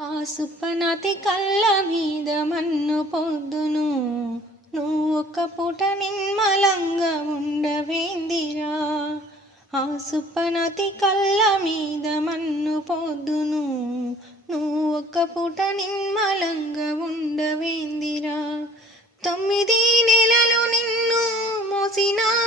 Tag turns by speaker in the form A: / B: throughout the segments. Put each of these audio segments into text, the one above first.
A: ఆ సుప్పనతి కళ్ళ మీద మన్ను పొద్దును. నువ్వు ఒక్క పూట నిమ్మలంగా ఉండవేందిరా? ఆ సుప్పనతి కళ్ళ మీద మన్ను పొద్దును. నువ్వు ఒక్క పూట నిమ్మలంగా ఉండవేందిరా? తొమ్మిది నెలలు నిన్ను మోసినా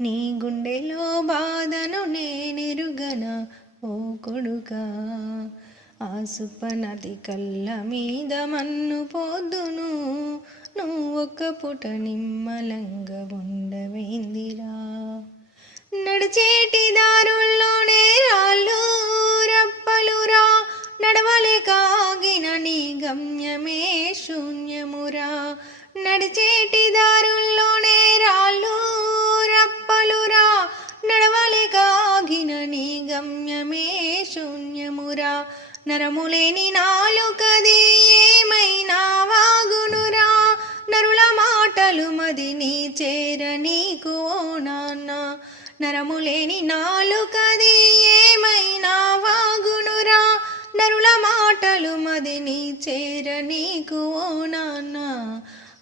A: నీ గుండెలో బాధను నేనెరుగనా ఓ కొడుకా? ఆ సుపనది కళ్ళ మీద మన్ను పోదును నువ్వు ఒక్క పుట నిమ్మలంగా ఉండవేందిరా? నడిచేటి దారుల్లోనే రాళ్ళు రప్పలురా నడవలేక ఆగిన నీ గమ్యమే శూన్యమురా. నడిచేటి దారుల్లో శూన్యమురా నరములేని నాలుకది ఏమైనా వాగునురా? నరుల మాటలు మదిని చేర నీకు ఓ నాన్న నరములేని నాలుకది ఏమైనా వాగునురా? నరుల మాటలు మదిని చేర నీకు ఓ నాన్న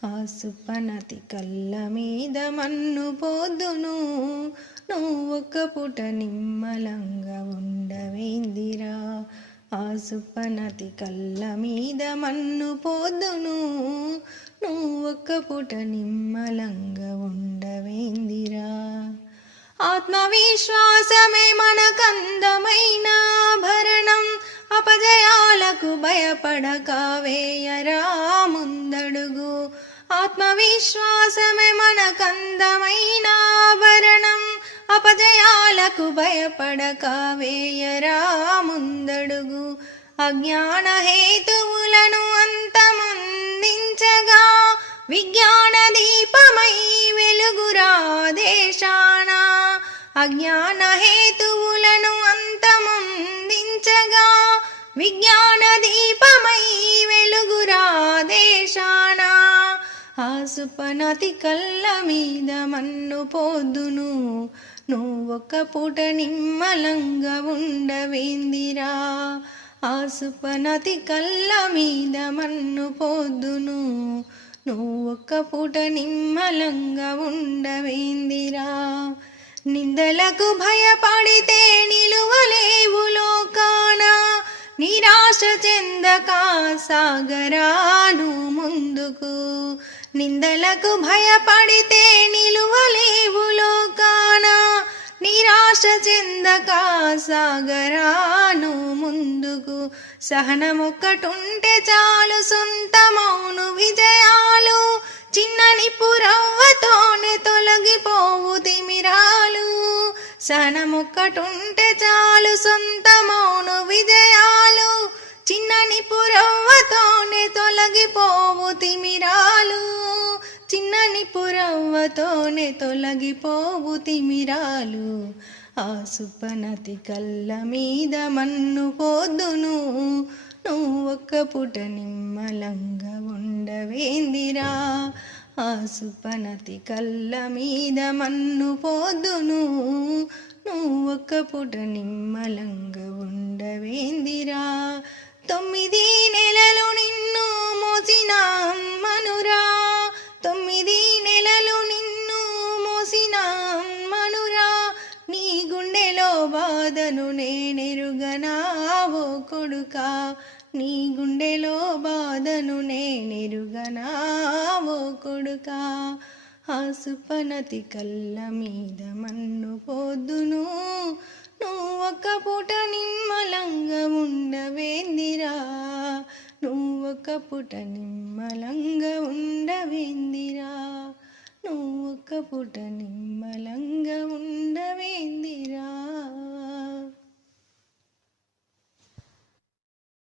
A: ఆ సుపనతి కళ్ళ మీద మన్ను పోదును నువ్వు ఒక్క పుట నిమ్మలంగా ఉండవేందిరా? ఆసుపనతి కళ్ళ మీద మన్ను పోదును. నువ్వు ఒక్క పుట నిమ్మలంగా ఉండవేందిరా? ఆత్మవిశ్వాసమే మనకందమైన ఆభరణం అపజయాలకు భయపడక వేయరా ముందడుగు ఆత్మవిశ్వాసమే మనకందమైన అపజయాలకు భయపడక వేయరా ముందడుగు అజ్ఞాన హేతువులను అంతమందించగా విజ్ఞాన దీపమై వెలుగురా దేశాన. అజ్ఞాన హేతువులను అంతమందించగా విజ్ఞాన దీపమై ఆ సుపనతి కళ్ళ మీద మన్ను నువ్వు నువ్వొక్క పూట నిమ్మలంగా ఉండవేందిరా? ఆ సుపనతి కళ్ళ మీద మన్ను నువ్వు నువ్వొక్క పూట నిమ్మలంగా ఉండవేందిరా? నిందలకు భయపడితే నిలువలేవు లోకాన. నిరాశ చెందక సాగరాను ముందుకు. నిందలకు భయపడితే నిలువలేవు లోకాన. నిరాశ చెందక సాగరాను ముందుకు. సహనమొక్కటుంటే చాలు సొంతమౌను విజయాలు. చిన్నని పురవ్వతోనే తొలగిపోవు తిమిరాలు. సహనమొక్కటుంటే చాలు సొంతమౌను విజయాలు. చిన్నని పురవ్వతోనే తొలగిపోవు తిమిరాలు. చిన్నని పురవ్వతోనే తొలగిపోవు తిమిరాలు. ఆ సుపనతి కళ్ళ మీద మన్ను పోదును. నువ్వు ఒక్క పుట నిమ్మలంగా ఉండవేందిరా? ఆ సుపనతి కళ్ళ మీద మన్ను పోదును. నువ్వు ఒక్క పుట నిమ్మలంగా ఉండవేందిరా? తొమ్మిది నెలలు నిన్ను మోసిన మనురా. తొమ్మిది నెలలు నిన్ను మోసిన మనురా. నీ గుండెలో బాధను నేనెరుగనా ఓ కొడుక. నీ గుండెలో బాధను నేనెరుగనా ఓ కొడుక. ఆ సుపనతి కళ్ళ మీద మన్ను పోద్దును నువ్వు ఒక్క పూట నిమ్మలంగా ఉండవేంది? నువ్వు ఒక్క నిమ్మలంగా ఉండవేందిరా? నువ్వు ఒక్క పుట